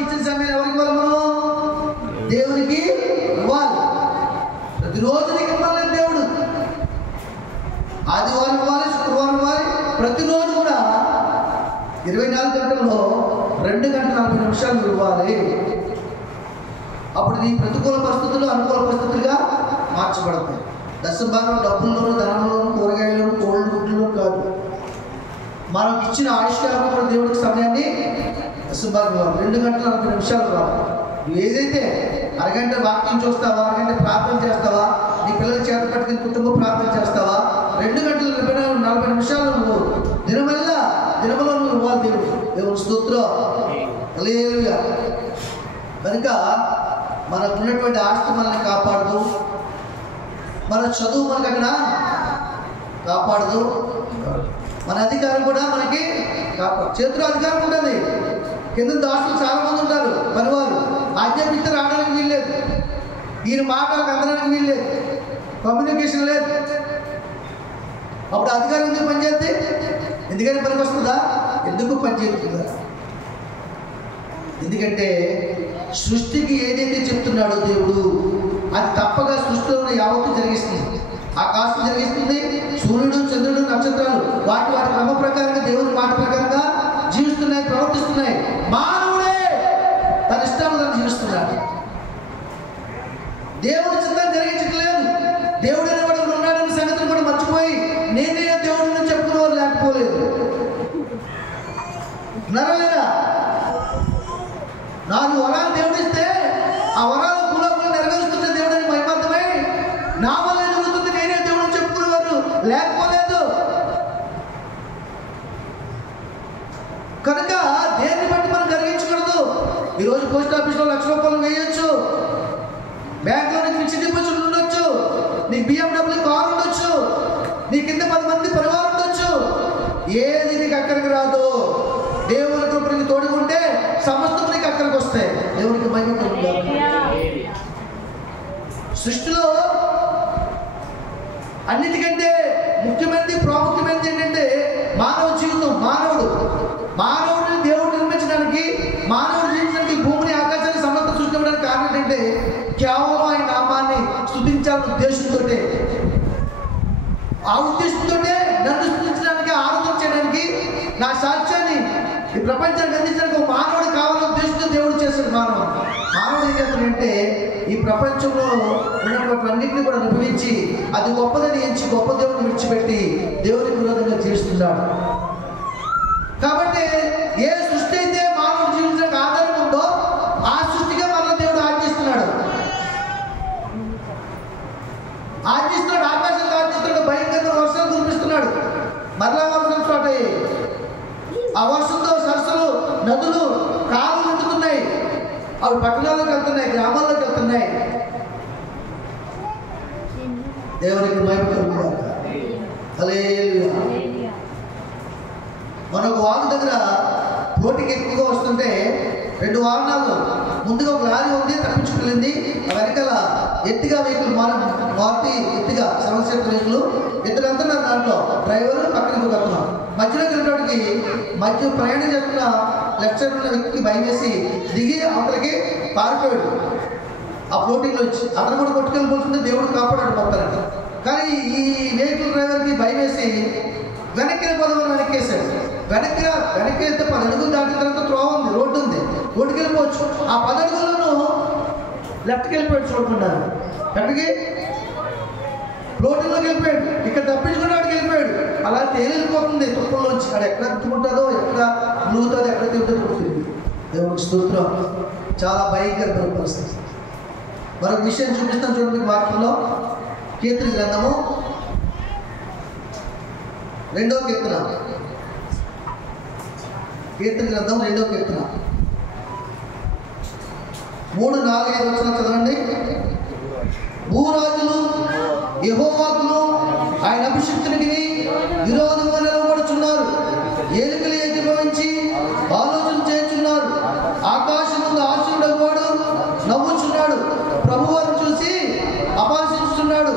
మనకి ఇచ్చిన సమయం ఎవరికి ఇవ్వాలి? మనం దేవునికి ఇవ్వాలి. ప్రతిరోజు నీకు ఇవ్వాలి దేవుడు. ఆదివారం ఇవ్వాలి, శుక్రవారం ఇవ్వాలి. ప్రతిరోజు కూడా 24 గంటల్లో 2 గంటల 40 నిమిషాలు ఇవ్వాలి. అప్పుడు నీ ప్రతికూల పరిస్థితులు అనుకూల పరిస్థితులుగా మార్చబడతాయి. దశభాగం డబ్బుల్లోనూ, ధనంలోనూ, కూరగాయలను, కోళ్ళు గుడ్లు కాదు. మనకు ఇచ్చిన ఆయుష్కాలం కూడా దేవుడికి సమయాన్ని దశభాగం ఇవ్వాలి. 2 గంటల 40 నిమిషాలు ఇవ్వాలి. నువ్వు ఏదైతే అరగంట వాక్యం చూస్తావా, అరగంట ప్రార్థన చేస్తావా, నీ పిల్లల చేత పట్టుకుని కుటుంబ ప్రార్థన చేస్తావా, 2 గంటల 40 నిమిషాలు నువ్వు దినములో నువ్వు ఇవ్వాలి దేవుడు స్తోత్రం. హల్లెలూయా. కనుక మనకున్నటువంటి ఆస్తి మనల్ని కాపాడదు, మన చదువు మనకు అక్కడ కాపాడదు, మన అధికారం కూడా మనకి కాపాడు. చేతిలో అధికారం ఉంటుంది, కింద దాసులు చాలా మంది ఉంటారు, పనివారు. ఆజ్ఞాపిస్తే రావడానికి వీల్లేదు, ఈయన మాటలకు అందడానికి వీల్లేదు, కమ్యూనికేషన్ లేదు. అప్పుడు అధికారం ఎందుకు పనిచేస్తే? ఎందుకని పనికి వస్తుందా? ఎందుకు పనిచేస్తుందా? ఎందుకంటే సృష్టికి ఏదైతే చెప్తున్నాడో దేవుడు అది తప్పగా సృష్టిలో ఉన్న యావత్తు జరిగిస్తుంది. ఆకాశం జరిగిస్తుంది, సూర్యుడు, చంద్రుడు, నక్షత్రాలు వాటి క్రమ ప్రకారంగా దేవుని మాట ప్రకారంగా జీవిస్తున్నాయి, ప్రవర్తిస్తున్నాయి. మానవుడే తన ఇష్టాలను జీవిస్తున్నాడు. దేవుడి చిత్తాన్ని జరిగించట్లేదు. దేవుడు అనేవాడు ఉన్నాడని సంగతిని కూడా మర్చిపోయి నేనే దేవుడిని చెప్పుకునేవారు లేకపోలేదు. నరలేదా? 4 వరాలు దేవుడిస్తే ఆ వరాలు భూలోకంలో నెరవేరుస్తున్న దేవుడని మహిమార్థమై నా వల్ల జరుగుతుంది నేనే దేవుడిని చెప్పుకునేవారు లేకపోలేదు. కనుక దేన్ని బట్టి మనం కలిగించకూడదు. ఈరోజు పోస్ట్ ఆఫీస్లో ₹1,00,000 వేయొచ్చు, బ్యాంకులో నీకు ఫిక్స్డ్ డిపాజిట్ ఉండొచ్చు, నీకు BMW కారు ఉండొచ్చు, నీ కింద 10 మంది పరివారం ఉండొచ్చు. ఏది నీకు అక్కడికి రాదు. దేవుని కృపకి తోడుకుంటే సమస్తం నీకు అక్కడికి వస్తాయి. దేవునికి మహిమ కలుగుతుంది. సృష్టిలో అన్నిటికంటే ముఖ్యమైనది, ప్రాముఖ్యమైనది ఏంటంటే మానవ జీవితం. మానవుడిని దేవుడు నిర్మించడానికి, మానవుడు జీవించడానికి, భూమిని, ఆకాశాన్ని సమస్త సృష్టించడానికి కారణం ఏంటంటే కేవలం ఆయన నామాన్ని స్తుతించాలనే ఉద్దేశంతో, ఆ ఉద్దేశంతో నన్ను స్తుతించడానికి, ఆరాధన చేయడానికి, నా సాక్ష్యాన్ని ఈ ప్రపంచానికి అందించడానికి ఒక మానవుడు కావాలనే ఉద్దేశంతో దేవుడు చేశాడు. మానవుడు ఏం చేస్తాడంటే ఈ ప్రపంచంలో ఉన్నటువంటి అన్నింటినీ కూడా అనుభవించి అది గొప్పదని ఎంచి గొప్ప దేవుడిని విడిచిపెట్టి దేవునికి విరోధంగా చేస్తున్నాడు. కాబట్టి ఏ సృష్టి అయితే మానవుడు జీవించడానికి ఆధారం ఉందో ఆ సృష్టిగా మరలా దేవుడు ఆజ్ఞిస్తున్నాడు. ఆకాశానికి ఆజ్ఞిస్తున్నాడు. భయంకరమైన వర్షాలు కురిపిస్తున్నాడు. మరలా వర్షాలు స్టార్ట్ అయ్యాయి. ఆ వర్షంతో సరస్సులు, నదులు, కాలువలు నిండుతున్నాయి. అవి పట్టణాల్లోకి వెళ్తున్నాయి, గ్రామాల్లోకి వెళ్తున్నాయి. దేవునికి మహిమ కలుగుగాక. హల్లెలూయా. మనకు వాగు దగ్గర పోటీకి ఎక్కువగా వస్తుంటే 2 వాహనాలు ముందుగా ఒక లారీ ఉంది, తప్పించుకెళ్ళింది. వెనకాల ఎత్తిగా వెహికల్, మారుతి ఎత్తిగా 7 సీటర్ వెహికల్, ఇద్దరు వెళ్తున్నారు. దాంట్లో డ్రైవర్, పక్కన ఇంకొక అతను. మధ్యలో వెళ్ళేటోడికి మధ్య ప్రయాణం చేస్తున్న లెఫ్ట్ సైడ్ ఉన్న వ్యక్తికి భయం వేసి దిగి అవతలకి పారిపోయాడు. ఆ ఫ్లోటింగ్లో వచ్చి అతను కూడా కొట్టుకెళ్ళిపోతుంది. దేవుడు కాపాడాడు మొత్తానికి. కానీ ఈ వెహికల్ డ్రైవర్కి భయం వేసి వెనక్కి వెళ్ళిపోదామని వెనక్కేసాడు. వెనక్కి వెళ్తే 10 అడుగులు దాటిన తర్వాత త్రోవ ఉంది, రోడ్డు ఉంది, రోడ్డుకి వెళ్ళిపోవచ్చు. ఆ 10 అడుగులను లెఫ్ట్కి వెళ్ళిపోయాడు. చూడకుండాను ఎక్కడికి? ఫ్లోటింగ్లోకి వెళ్ళిపోయాడు. ఇక్కడ తప్పించుకుని అక్కడికి వెళ్ళిపోయాడు. అలా తేలిపోతుంది తుప్పల్లోంచి. అక్కడ ఎక్కడ తిప్పుకుంటుందో, ఎక్కడ ములుగుతుందో, ఎక్కడ తిప్పుతుందో తెలియదు. దేవుడికి స్తోత్రం. చాలా భయంకరమైన పరిస్థితి. మరొక విషయం చూపిస్తాను చూడండి. వాక్యంలో కీర్తన గ్రంథము 2వ కీర్తన, కీర్తన గ్రంథం 2వ కీర్తన 3, 4, 5 వచనాలు చదవండి. భూరాజులు యెహోవాకును ఆయన అభిషిక్తునికి విరోధంగా నిలబడుచున్నారు. ఏలికలు ఏకీభవించి ఆలోచన చేస్తున్నారు. ఆకాశం ముందు ఆశీనుడవాడు నవ్వుచున్నాడు. ప్రభువారిని చూసి అపహసించుతున్నాడు.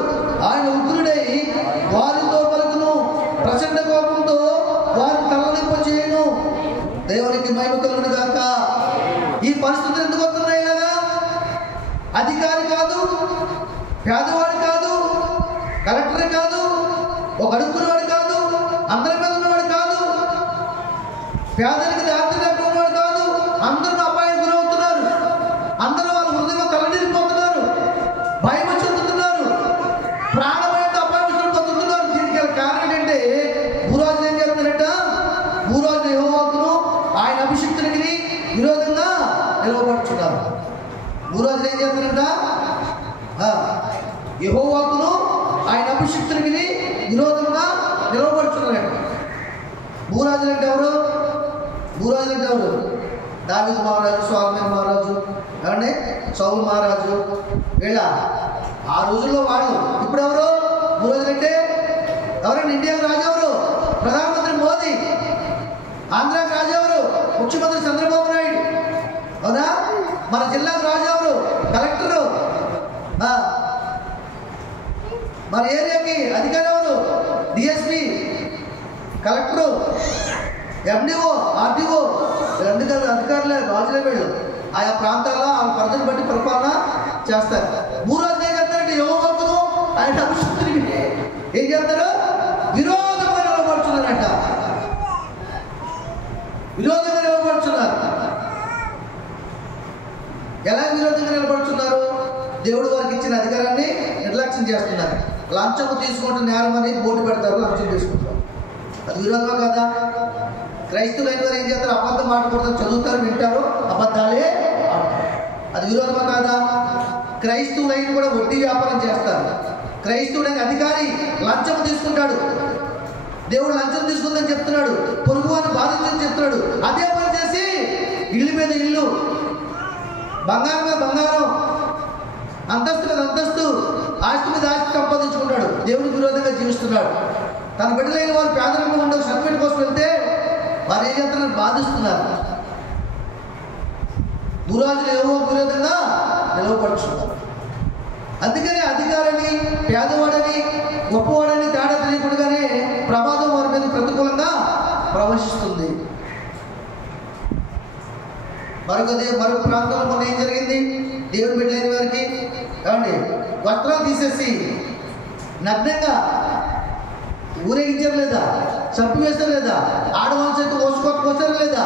ఆయన ఉగ్రుడై వారితో పలుకును, ప్రచండ కోపంతో 'దేవునికి మహిమ కలుగును గాక. ఈ పరిస్థితులు ఎందుకు వస్తున్నాయి ఇలాగా? అధికారి కాదు, పేదవాడు కాదు, కలెక్టర్ కాదు, ఒక అడుక్కున్నవాడు కాదు, అందరి మీద ఉన్నవాడు కాదు, పేదరికి దారిద్ర్యం ఉన్నవాడు కాదు, అందరూ అపాయం గురవుతున్నారు. అందరూ వాళ్ళ హృదయంలో తలడిల్లిపోతున్నారు, భయం చెందుతున్నారు, ప్రాణభయంతో అపాయం పొందుతున్నారు. దీనికి కారణం ఏంటంటే భూరాజులు ఏం చేస్తున్నారట? భూరాజులు యెహోవాకును ఆయన అభిషిక్తునికి విరోధంగా నిలవబడుతున్నారు. భూరాజులు ఏం చేస్తున్నారట? యెహోవాకును ఆయన అభిషిక్తునికి విరోధంగా నిలవబడుతున్నారట. భూరాజులు అంటే ఎవరు? భూరాజులు అంటే ఎవరు? దావీదు మహారాజు, సొలొమోను మహారాజు, ఏమండి సౌలు మహారాజు, వీళ్ళ ఆ రోజుల్లో వాళ్ళు. ఇప్పుడు ఎవరు భూరాజులు అంటే? ఎవరండి? ఇండియాకు రాజు ఎవరు? ప్రధానమంత్రి మోదీ. ఆంధ్రాకి రాజు ఎవరు? ముఖ్యమంత్రి చంద్రబాబు నాయుడు. అవునా? మన జిల్లాకు రాజు ఎవరు? కలెక్టరు. మన ఏరియాకి అధికారి ఎవరు? DSP, collector, MDO, RDO. అధికారులే, రాజులే వీళ్ళు. ఆయా ప్రాంతాల్లో ఆ పరిధిని బట్టి పరిపాలన చేస్తారు. భూరాజులు ఏం చేస్తారంటే యెహోవాకును ఆయన అభిషిక్తునికి ఏం చేస్తారు? విరోధంగా నిలబడుతున్నారంట. విరోధంగా నిలబడుతున్నారు. ఎలా విరోధంగా నిలబడుతున్నారు? దేవుడు వారికి ఇచ్చిన అధికారాన్ని నిర్లక్ష్యం చేస్తున్నారు. లంచము తీసుకుంటూ నేరం అని బోర్డు పెడతారు, లంచం తీసుకుంటారు. అది విరోధమా కదా? క్రైస్తవులైన వారు ఏం చేస్తారు? అబద్ధం మాట్లాడతారు, చదువుతారు, వింటారు, అబద్ధాలే ఆడతారు. అది విరోధమా కాదా? క్రైస్తవులైన కూడా వడ్డీ వ్యాపారం చేస్తారు. క్రైస్తవుడైన అధికారి లంచం తీసుకుంటాడు. దేవుడు లంచం తీసుకుందని చెప్తున్నాడు, పొరుగు అని బాధించని చెప్తున్నాడు. అదే పని చేసి ఇల్లు మీద ఇల్లు, బంగారం మీద బంగారం, అంతస్తు మీద అంతస్తు, ఆస్తి మీద ఆస్తి సంపాదించుకుంటాడు. దేవుడికి విరోధంగా జీవిస్తున్నాడు. తన బిడ్డలైన వారు పేదరికంగా ఉండే సర్టిఫికేట్ కోసం వెళ్తే వారు ఏం చేస్తున్నారు? బాధిస్తున్నారు. భూరాజులు యెహోవాకు విరోధంగా నిలవబడుతున్నారు. అందుకని అధికారిని, పేదవాడని, గొప్పవాడని తేడా తెలియకుండానే ప్రమాదం వారి మీద ప్రతికూలంగా ప్రవేశిస్తుంది. మరొక ప్రాంతంలో మొన్న ఏం జరిగింది? దేవుని బిడ్డలైన వారికి ఏమండి వస్త్రాలు తీసేసి నగ్నంగా ఊరేగించారు లేదా? చంపివేశారు లేదా? ఆడవాళ్ళ చేత కోసుకొచ్చారు లేదా?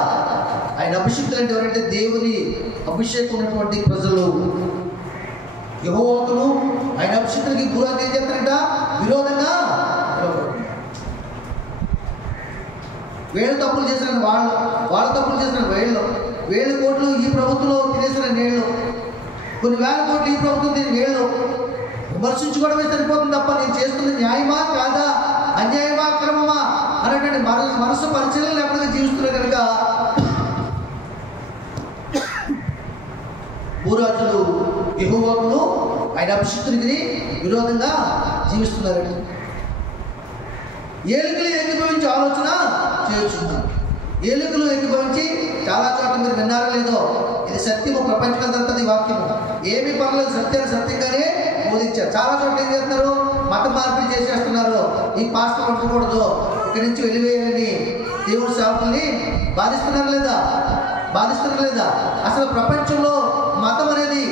ఆయన అభిషేకులు అంటే ఎవరంటే దేవుని అభిషేకం ఉన్నటువంటి ప్రజలు. యెహోవాకును ఆయన అభిషేకులకి భూరాజులు ఏం చేస్తారంట? విరోధంగా వేళ్ళు తప్పులు చేసిన వాళ్ళ తప్పులు చేసిన వేల కోట్లు ఈ ప్రభుత్వంలో తినేసిన నేళ్ళు, కొన్ని వేల కోట్లు ఈ ప్రభుత్వం తిని వేళ్ళు విమర్శించుకోవడమే సరిపోతుంది తప్ప నేను చేస్తుంది న్యాయమా కాదా, అన్యాయమా క్రమమా అనేటువంటి మనసు పరిచయం లేకుండా జీవిస్తున్నారు. కనుక భూరాజులు యెహోవాకును ఆయన అభిషిక్తునికి విరోధంగా జీవిస్తున్నారండి. ఏలికలు ఏకీభవించి ఆలోచన చేస్తున్నారు. ఏలికలు ఏకీభవించి చాలా చోట్ల మీరు విన్నారో లేదో, ఇది సత్యము, ప్రపంచకంతా వాక్యము, ఏమీ పర్లేదు, సత్యాన్ని సత్యంగానే బోధించారు. చాలా చోట్ల ఏం చేస్తున్నారు? మత మార్పిడి చేసేస్తున్నారు. ఈ పాస్టర్ పట్టకూడదు, ఇక్కడి నుంచి వెలివేయాలని దేవుడి సేవకుల్ని బాధిస్తున్నారు లేదా? అసలు ప్రపంచంలో మతం అనేది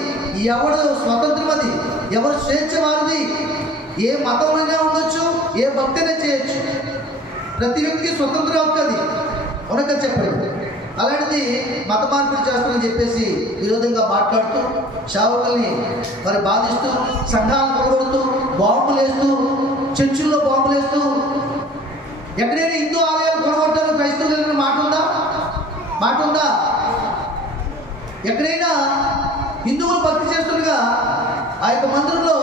ఎవడు స్వతంత్రం, అది ఎవరు స్వేచ్ఛ వారిది. ఏ మతంలోనే ఉండొచ్చు, ఏ భక్తి అయినా చేయొచ్చు. ప్రతి వ్యక్తికి స్వతంత్రం అవుతుంది. అవునక చెప్పండి. అలాంటిది మత మార్పిడి చేస్తామని చెప్పేసి విరోధంగా మాట్లాడుతూ, సేవకుల్ని మరి బాధిస్తూ, సంఘాలను కొలగొడుతూ, బాంబులు వేస్తూ, చర్చిల్లో బాంబులు వేస్తూ, ఎక్కడైనా హిందూ ఆలయాలు కొనగొట్టారు క్రైస్తవులు మాట ఉందా? ఎక్కడైనా హిందువులు భక్తి చేస్తుండగా ఆ యొక్క మందిరంలో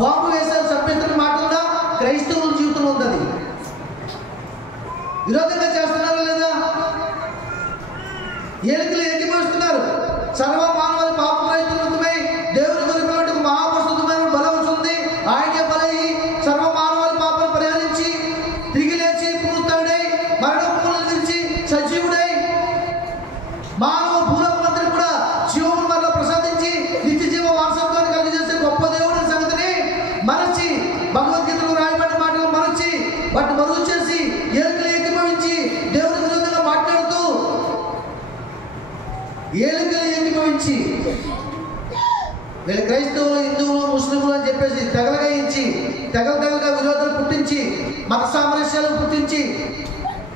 బాంబు వేశారు, చంపేస్తున్న మాట ఉందా? క్రైస్తవుల జీవితంలో ఉంది. అది విరోధంగా చేస్తున్నారా లేదా? ఏలికలు ఏకీభవిస్తున్నారు. సర్వ మానవాళి పాప ప్రయత్నమై దేవుని కొరకు మహాపరిశుద్ధమైన బలం ఉంది. ఆయనే బలై సర్వ మానవాళి పాపను పరిహరించి తిరిగి లేచి పునరుద్ధరణై మరణములను విడిచి సజీవుడై మానవ భూలోకమంతటి కూడా జీవము మరల ప్రసాదించి నిత్య జీవ వారసత్వాన్ని కలిగజేసే గొప్ప దేవుడి సంగతిని మరచి, భగవద్గీతలో రాయబడిన మాటలు మరచి వాటిని మరుగు చేసి ఏలికలు ఏకీభవించి దేవుని విరోధంగా మాట్లాడుతూ ఏకీభవించి వీళ్ళు క్రైస్తవులు, హిందువులు, ముస్లింలు అని చెప్పేసి తెగలుగా విరోధాలు పుట్టించి, మత సామరస్యాలు పుట్టించి,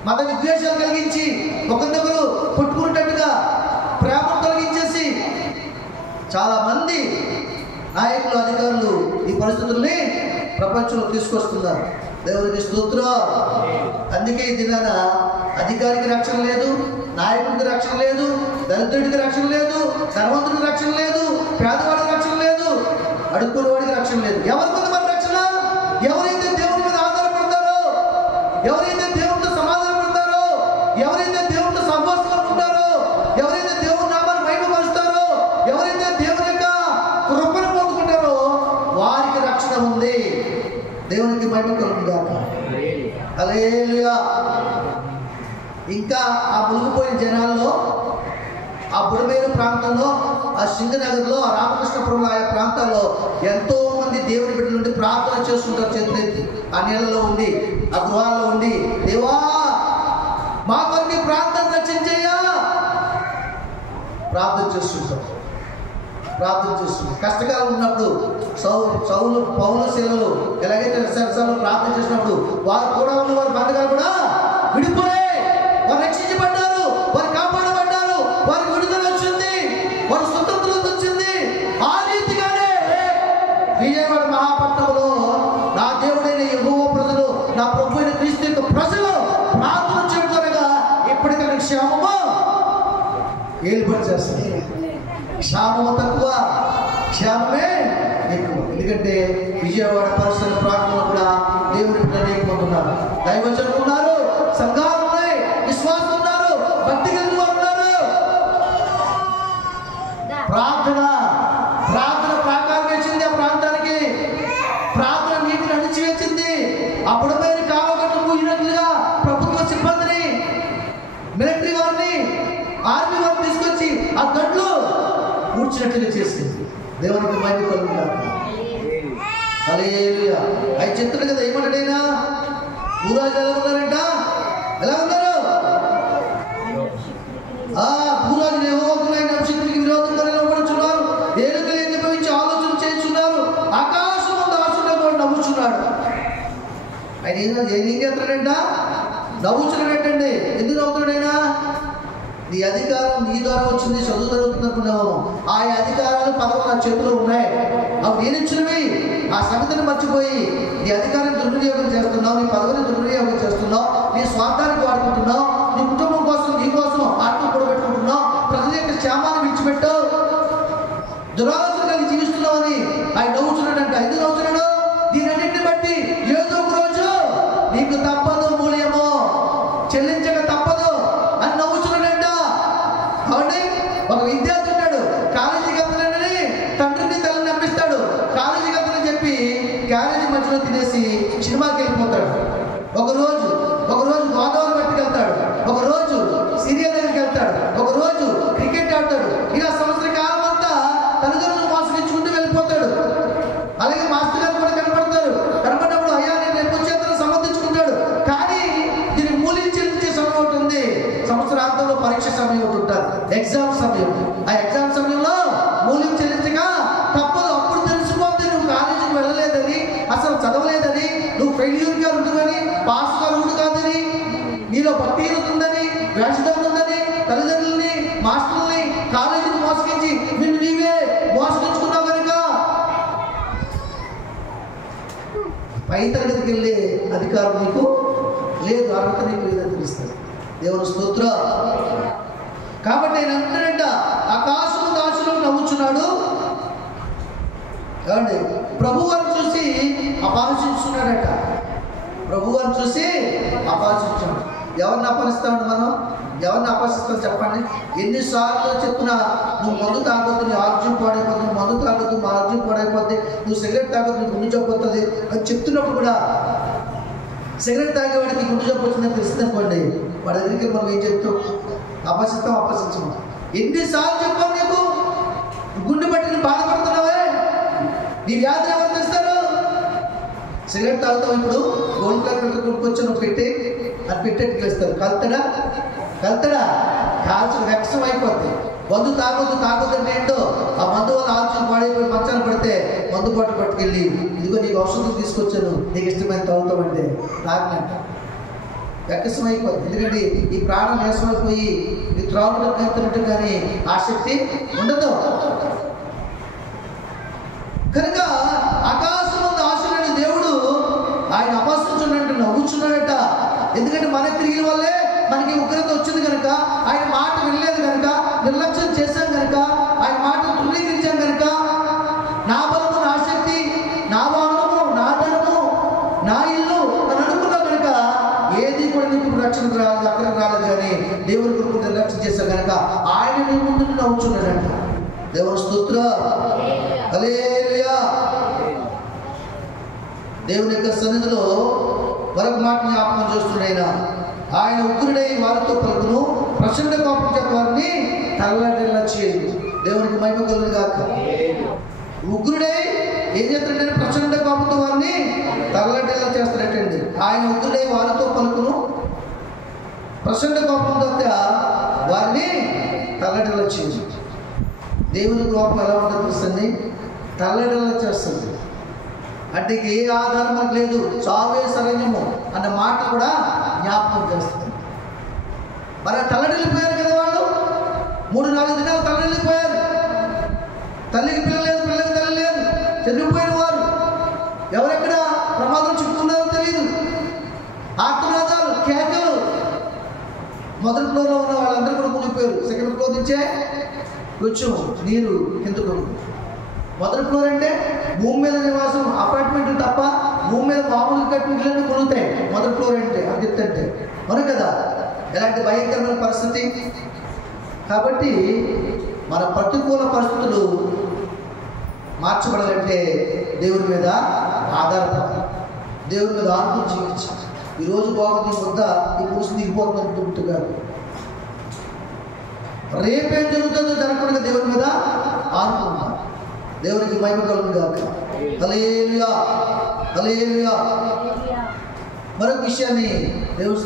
మత విద్వేషాలు కలిగించి, ఒకరినొకరు పుట్టుకున్నట్టుగా ప్రేమను తొలగించేసి చాలా మంది నాయకులు, అధికారులు ఈ పరిస్థితుల్ని ప్రపంచంలో తీసుకొస్తున్నారు. దేవునికి స్తోత్రం. అందుకే ఈ దినాన అధికారికి రక్షణ లేదు, నాయకుడికి రక్షణ లేదు, దళితుడికి రక్షణ లేదు, ధనవంతుడికి రక్షణ లేదు, పేదవాడికి రక్షణ లేదు, అడుక్కున్న వాడికి రక్షణ లేదు. ఎవరికి మరి రక్షణ? ఎవరైతే దేవుని మీద ఆధారపడతారో, ఎవరైతే దేవునితో సమాధానం పడతారో, ఎవరైతే దేవునితో సహవాసంగా ఉంటారో, ఎవరైతే దేవుని నామాన్ని మహిమపరుస్తారో, ఎవరైతే దేవుని యొక్క కృపను పొందుకుంటారో వారికి రక్షణ ఉంది. దేవునికి మహిమ కలుగుగాక. హల్లెలూయా. ఇంకా ఆ మునిగిపోయిన జనాల్లో, ఆ బుడమేరు ప్రాంతంలో, ఆ సింగనగర్లో, ఆ రామకృష్ణపురంలో, ఆయా ప్రాంతాల్లో ఎంతో మంది దేవుని బిడ్డల నుండి ప్రార్థన చేసుకుంటారు. చేతులెత్తి ఆ నీళ్ళలో ఉండి, ఆ గృహాల్లో ఉండి, దేవా మా కొరకు ప్రార్థన రక్షించయ్యా ప్రార్థన చేస్తుంటారు. కష్టకాలం ఉన్నప్పుడు పౌలు శీలలు ఎలాగైతే విశాఖలో ప్రార్థన చేసినప్పుడు వారు కూడా ఉన్న వారి బంధకాలు కూడా విడిపోయాయి. వారు రక్షించబడ్డారు, వారు కాపాడబడ్డారు, వారికి విడుదల వచ్చింది, వారి స్వతంత్రత వచ్చింది. ఆ రీతిగానే విజయవాడ మహాపట్నంలో నా దేవుడైన యెహోవా ప్రజలు, నా ప్రభు అయిన క్రీస్తు యొక్క ప్రజలు ప్రార్థన చేయగా ఇప్పటికైనా క్షేమము ఏలుబడి చేస్తుంది. క్షేమము తక్కువ, క్షేమమే ఎక్కువ. ఎందుకంటే విజయవాడ పరిసర ప్రాంతంలో కూడా దేవుడి అనేకమంటున్నారు, దైవజనులు ఉన్నారు, సంఘాలు ఉన్నాయి, విశ్వాసం ఉన్నారు, భక్తి కలిగి ఉన్నారు. ప్రార్థన ప్రాకారం వేసింది ఆ ప్రాంతానికి. ప్రార్థన నీటిని అణిచివేసింది. అప్పుడు మీరు కావగట్టు మూసినట్లుగా ప్రభుత్వ సిబ్బందిని, మిలిటరీ వారిని, ఆర్మీ వారిని తీసుకొచ్చి ఆ గడ్లు కూర్చున్నట్లుగా చేసింది. దేవునికి మహిమ కలుగుగాక. హల్లెలూయా. అవి చెప్తాడు కదా, ఏమంటాడైనా భూరాజు ఎలా ఉన్నారంట? ఎలా ఉన్నారు? భూరాజు యెహోవాకు నక్షత్రానికి విరోధంగా నిలబడుచున్నారు, ఏలుకలు ఎన్నిపోయించి ఆలోచన చేస్తున్నారు, ఆకాశం దాచున్నాడు నవ్వుచున్నాడు. ఆయన ఏం చేస్తాడంట? నవ్వుచున్నాడంటండి. ఎందుకు నవ్వుతున్నాడైనా? నీ అధికారం నీ ద్వారా వచ్చింది, చదువు జరుగుతుంది అనుకున్నాము. ఆ అధికారాలు పదవులు నా చేతిలో ఉన్నాయి, అవి నేను ఇచ్చినవి. ఆ సంగతిని మర్చిపోయి నీ అధికారాన్ని దుర్వినియోగం చేస్తున్నావు, నీ పదవిని దుర్వినియోగం చేస్తున్నావు, నీ స్వార్థానికి వాడుకుంటున్నావు, నీ కుటుంబం కోసం, నీ కోసం ఆత్మ కూడబెట్టుకుంటున్నావు, ప్రజల యొక్క క్షేమాన్ని విడిచిపెట్టావు, దురాలోచన కలిగి జీవిస్తున్నావని ఆయన నవ్వుతున్నాడంట. ఎందుకు నవ్వుతున్నాడు? దీనన్నింటిని బట్టి ఏదో ఒక రోజు నీకు తప్పదు, మూల్యము చెల్లించక తప్పదు అని నవ్వుతున్నాడంట. కాబట్టి ఒక విద్యార్థి ఉన్నాడు, కాలేజీకి వెళ్తానని తండ్రిని తల్లిని నమ్మిస్తాడు. కాలేజీకి వెళ్తానని చెప్పి క్యారేజీ మధ్యలో తినేసి సినిమాకి వెళ్ళిపోతాడు. ఒకరోజు గోదావరి బట్టికి వెళ్తాడు, ఒకరోజు సిరియా దగ్గరికి వెళ్తాడు, ఒకరోజు క్రికెట్ ఆడతాడు. ఇలా సంవత్సర కాలం అంతా తల్లిదండ్రులు మోసగించుకుంటూ వెళ్ళిపోతాడు. అలాగే మాస్టర్ గారు కూడా కనపడినప్పుడు అయ్యా నేను రేపు వచ్చేతను సమర్థించుకుంటాడు. కానీ దీనికి మూల్యం చెల్లించే సమయం ఒకటి ఉంది. సంవత్సరాంతంలో పరీక్ష సమయం ఒకటి ఉంటుంది, ఎగ్జామ్ సమయం. ఆ ఎగ్జామ్ సమయంలో మూల్యం చెల్లించగా తప్పదు. అప్పుడు తెలిసిపోతే నువ్వు కాలేజీకి వెళ్ళలేదని, అసలు చదవలేదని, నువ్వు ఫెయిల్యూర్గా ఉంటుందని, పాస్గా ఉండు కాదని, నీలో భక్తిహీనత ఉందని, వేషధారణ ఉందని, తల్లిదండ్రులని, మాస్టర్లని, కాలేజీని మోసగించి నిన్ను నీవే మోసగించుకున్నావు కనుక పై తరగతికి వెళ్ళే అధికారం నీకు లేదు, అర్హత నీకు లేదని తెలుస్తుంది. దేవుని స్తోత్రం. కాబట్టి ఆయన అంటాడంట, ఆకాశము దాచులో నవ్వుచున్నాడు. ఏమండి? ప్రభువారిని చూసి అపహసించున్నాడట. ప్రభువారిని చూసి అపహసించాడు. ఎవరిని అపహరిస్తాడు? మనం ఎవరిని అపహరిస్తాం చెప్పండి? ఎన్నిసార్లు చెప్పినా నువ్వు మందు తాగొద్దు, నీ ఆరోగ్యం పాడైపోతుంది, నువ్వు మందు తాగొద్దు, మా ఆరోగ్యం పాడైపోద్ది, నువ్వు సిగరెట్ తాగొద్దు, నీకు గుండె జబ్బు వస్తుంది అని చెప్తున్నప్పుడు కూడా సిగరెట్ తాగేవాడికి గుండె జబ్బు వచ్చిందని తెలిసింది అనుకోండి, వాడి దగ్గరికి మనం ఏం చెప్తాం? అపహరించము. ఎన్నిసార్లు చెప్పావు? నీకు గుండె బట్టి నువ్వు బాధపడుతున్నావే, నీ వ్యాధిని ఎవరు తెస్తారు? సిగరెట్ తాగుతావు. ఇప్పుడు గోల్డ్ ప్లాట్ కొనుక్కొచ్చి నువ్వు పెట్టేట్టుకు వేస్తారు. కలుతాడా? కాల్చిన వ్యక్తం అయిపోద్ది. మందు తాగొద్దు అంటే ఏంటో ఆ మందు వల్ల ఆలోచన పాడైపోయి మంచాన్ని పడితే మందు బాటు పట్టుకెళ్ళి ఇదిగో నీకు ఔషధం తీసుకొచ్చాను, నీకు ఇష్టమైన తాగుతామంటే తాగినట్ట వెక్కసమైపోతుంది. ఎందుకంటే ఈ ప్రాణం వేసమైపోయి ఈ త్రాగుడు కలుతున్నట్టు కానీ ఆసక్తి ఉండదు. కనుక ఆకాశం ముందు ఆశలని దేవుడు ఆయన అపహసించున్నట్టు నవ్వుచున్నాడట. ఎందుకంటే మన తిరిగిన వల్లే మనకి ఉగ్రత వచ్చింది కనుక, ఆయన మాట వినలేదు కనుక, నిర్లక్ష్యం చేశాం కనుక, ఆయన మాట తృణీకరించాం కనుక, నా బలము, నా శక్తి, నా వాహనము, నా ధనము, నా ఇల్లు అని అనుకున్నాం కనుక ఏది కూడా నీకు రక్షణకు రాలేదు, అక్కడికి రాలేదు. కానీ దేవుని కొరకు నిర్లక్ష్యం చేశాం కనుక ఆయన నీ ముందు నవ్వుచున్నాడంట. దేవుని స్తోత్రం, హల్లెలూయా. దేవుని యొక్క సన్నిధిలో మరొక మాట జ్ఞాపకం చేస్తున్నాడు. ఆయన ఉగ్రుడై వారితో పలుకును, ప్రచండ కోపం చేత వారిని తల్లడిల్లా చేయదు. దేవునికి మహిమ కలుగును గాక. ఉగ్రుడై ఏం చేస్తాడంటే ప్రచండ కోపంతో వారిని తల్లడిల్లా చేస్తాడటండి. ఆయన ఉగ్రుడై వారితో పలుకును, ప్రచండ కోపం చేత వారిని తల్లడిల్లా చేయదు. దేవుని కోపం ఎలా ఉంటుంది తెలుసండి? తల్లడిల్లా చేస్తుంది. అంటే ఏ ఆధారం మనకు లేదు, చావే శరణ్యము అన్న మాట కూడా జ్ఞాపకం చేస్తుంది. మరి తల్లడిల్లిపోయారు కదా వాళ్ళు, 3-4 దినాలు తల్లడిల్లిపోయారు. తల్లికి పిల్ల లేదు, పిల్లకి తల్లి లేదు, చనిపోయిన వారు ఎవరెక్కడ ప్రమాదం చుట్టుకున్నారో తెలియదు. ఆత్మనాదాలు, కేకలు. మొదటి ఫ్లోర్లో ఉన్న వాళ్ళందరూ కూడా మునిగిపోయారు. సెకండ్ ఫ్లోర్ నుంచే కొంచెం నీరు కిందకు. మొదటి ఫ్లోర్ అంటే భూమి మీద నివాసం అపార్ట్మెంట్లు తప్ప భూమి మీద మామూలు కట్టినట్లన్నీ కొనుగుతాయి. మొదటి ఫ్లోర్ అంటే అది చెప్తుంటే అవును కదా, ఎలాంటి భయంకరమైన పరిస్థితి. కాబట్టి మన ప్రతికూల పరిస్థితులు మార్చబడాలంటే దేవుని మీద ఆధారపడాలి, దేవుని మీద ఆనుకుని జీవించాలి. ఈరోజు బాగుంది ముద్ద, ఈ పురుషు దిగిపోతుంది దుమ్ముతుగా. రేపేం జరుగుతుందో జరగకుండా దేవుని మీద ఆనుకుంటున్నాం. దేవునికి మహిమ కలుగును గాక. హల్లెలూయా, హల్లెలూయా. మరొక విషయాన్ని దేవుని